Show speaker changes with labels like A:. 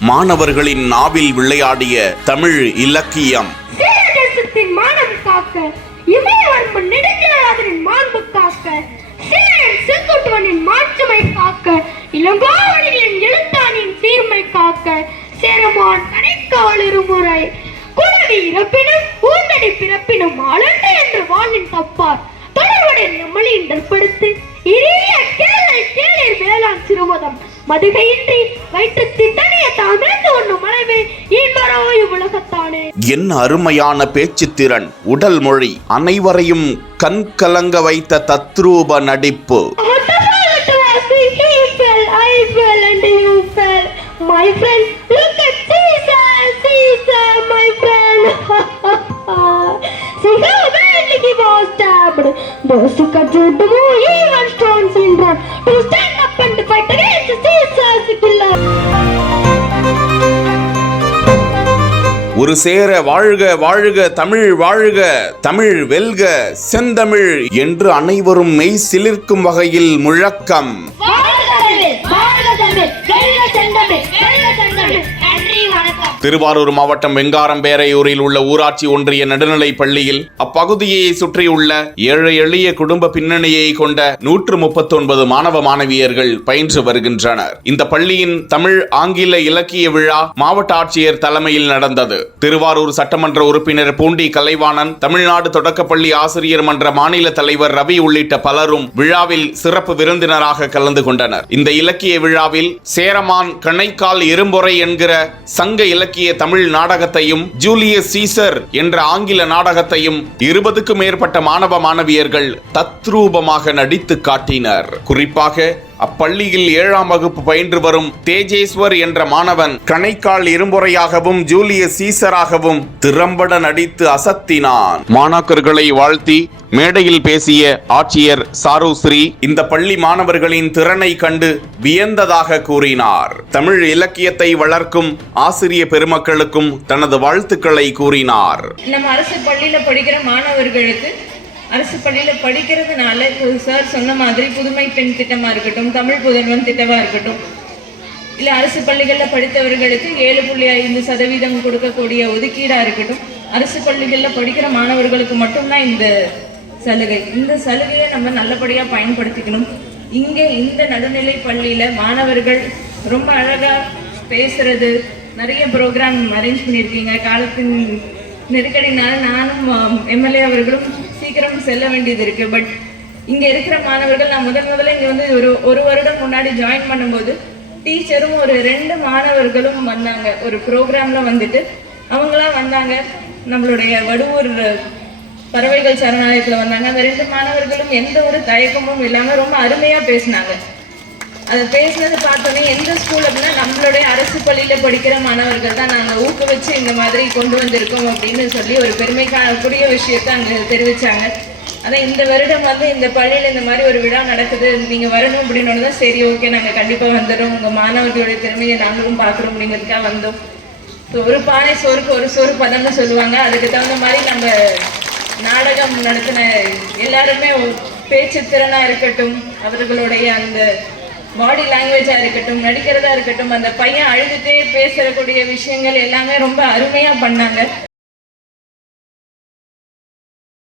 A: மாணவர்களின் நாவில் விளையாடிய தமிழ் இலக்கியம்.
B: காக்க காக்க சீரன் காக்க காக்க சேரமான் கணைக்கால் குழவி இறப்பினும் ஊந்தடி பிறப்பினும் ஆளுண்டு என்று வாழின் தப்பார். தொடர்புடைய நம்மளின் தற்படுத்து இரிய கேளை கேளிர் வேளாண் சிறுவதம் மதுகையின்றி வயிற்று திட்ட
A: என்ன அருமையான பேச்சுத்திறன் உடல் மொழி அனைவரையும் கண் கலங்க வைத்த தத்ரூப நடிப்பு.
B: What
A: ஒரு சேர வாழ்க வாழ்க தமிழ் வாழ்க தமிழ் வெல்க செந்தமிழ் என்று அனைவரும் மெய் சிலிர்க்கும் வகையில் முழக்கம். திருவாரூர் மாவட்டம் வெங்காரம்பேரையூரில் உள்ள ஊராட்சி ஒன்றிய நடுநிலைப் பள்ளியில் அப்பகுதியை சுற்றியுள்ள ஏழை எளிய குடும்ப பின்னணியை கொண்ட நூற்று முப்பத்தொன்பது மாணவ மாணவியர்கள் பயின்று வருகின்றனர். இந்த பள்ளியின் தமிழ் ஆங்கில இலக்கிய விழா மாவட்ட ஆட்சியர் தலைமையில் நடந்தது. திருவாரூர் சட்டமன்ற உறுப்பினர் பூண்டி கலைவாணன் தமிழ்நாடு தொடக்கப்பள்ளி ஆசிரியர் மன்ற மாநில தலைவர் ரவி உள்ளிட்ட பலரும் விழாவில் சிறப்பு விருந்தினராக கலந்து கொண்டனர். இந்த இலக்கிய விழாவில் சேரமான் கணைக்கால் இரும்பொறை என்கிற சங்க இலக்கிய தமிழ் நாடகத்தையும் ஜூலியஸ் சீசர் என்ற ஆங்கில நாடகத்தையும் இருபதுக்கும் மேற்பட்ட மாணவ மாணவியர்கள் தத்ரூபமாக நடித்து காட்டினர். குறிப்பாக அப்பள்ளியில் ஏழாம் வகுப்பு பயின்று வரும் தேஜேஸ்வர் என்ற மாணவன் கணைக்கால் இரும்புறையாகவும் ஜூலியஸ் சீசராகவும் திறம்பட நடித்து அசத்தினான். மாணாக்கர்களை வாழ்த்தி மேடையில் பேசிய ஆட்சியர் சாருஸ்ரீ இந்த பள்ளி மாணவர்களின் திறனை கண்டு வியந்ததாக கூறினார். தமிழ் இலக்கியத்தை வளர்க்கும் ஆசிரிய பெருமக்களுக்கும் தனது வாழ்த்துக்களை கூறினார்.
C: நம்ம அரசு பள்ளியில் படிக்கிற மாணவர்களுக்கு அரசு பள்ளியில் படிக்கிறதுனால சார் சொன்ன மாதிரி புதுமை பெண் திட்டமாக இருக்கட்டும் தமிழ் புதல்வன் திட்டமாக இருக்கட்டும் இல்லை அரசு பள்ளிகளில் படித்தவர்களுக்கு ஏழு புள்ளி ஐந்து சதவீதம் கொடுக்கக்கூடிய ஒதுக்கீடாக இருக்கட்டும் அரசு பள்ளிகளில் படிக்கிற மாணவர்களுக்கு மட்டும்தான் இந்த சலுகை. இந்த சலுகையை நம்ம நல்லபடியாக பயன்படுத்திக்கணும். இங்கே இந்த நடுநிலை பள்ளியில் மாணவர்கள் ரொம்ப அழகாக பேசுறது நிறைய ப்ரோக்ராம் அரேஞ்ச் பண்ணியிருக்கீங்க. காலத்தின் நெருக்கடினால நானும் எம்எல்ஏ அவர்களும் சீக்கிரம் செல்ல வேண்டியது இருக்கு. பட் இங்க இருக்கிற மாணவர்கள் நான் முதன் முதல்ல இங்க வந்து ஒரு ஒரு வருடம் முன்னாடி ஜாயின் பண்ணும்போது டீச்சரும் ஒரு ரெண்டு மாணவர்களும் வந்தாங்க. ஒரு ப்ரோக்ராம்ல வந்துட்டு அவங்களாம் வந்தாங்க. நம்மளுடைய வடுவூர் பறவைகள் சரணாலயத்துல வந்தாங்க. அந்த ரெண்டு மாணவர்களும் எந்த ஒரு தயக்கமும் இல்லாம ரொம்ப அருமையா பேசினாங்க. அதை பேசுனது பார்த்தோன்னே எந்த ஸ்கூல் அப்படின்னா நம்மளுடைய அரசு பள்ளியில படிக்கிற மாணவர்கள் தான் நாங்கள் ஊக்குவிச்சு இந்த மாதிரி கொண்டு வந்திருக்கோம் அப்படின்னு சொல்லி ஒரு பெருமைக்காகக்கூடிய விஷயத்தை அங்கே தெரிவிச்சாங்க. அதான் இந்த வருடம் வந்து இந்த பள்ளியில் இந்த மாதிரி ஒரு விழா நடக்குது நீங்கள் வரணும் அப்படின்னு தான் சரி ஓகே நாங்கள் கண்டிப்பாக வந்துடுறோம். உங்கள் மாணவர்களுடைய திறமையை நாங்களும் பார்க்குறோம் அப்படிங்கிறதுக்காக வந்தோம். ஸோ ஒரு பானை சோறுக்கு ஒரு சோறு பதம்னு சொல்லுவாங்க. அதுக்கு தகுந்த மாதிரி நம்ம நாடகம் நடத்தின எல்லாருமே பேச்சு திறனாக இருக்கட்டும் அவர்களுடைய அந்த பாடி லாங்குவேஜாக இருக்கட்டும் நடிக்கிறதா இருக்கட்டும் அந்த பையன் அழுதுகிட்டே பேசக்கூடிய விஷயங்கள் எல்லாமே ரொம்ப அருமையா பண்ணாங்க.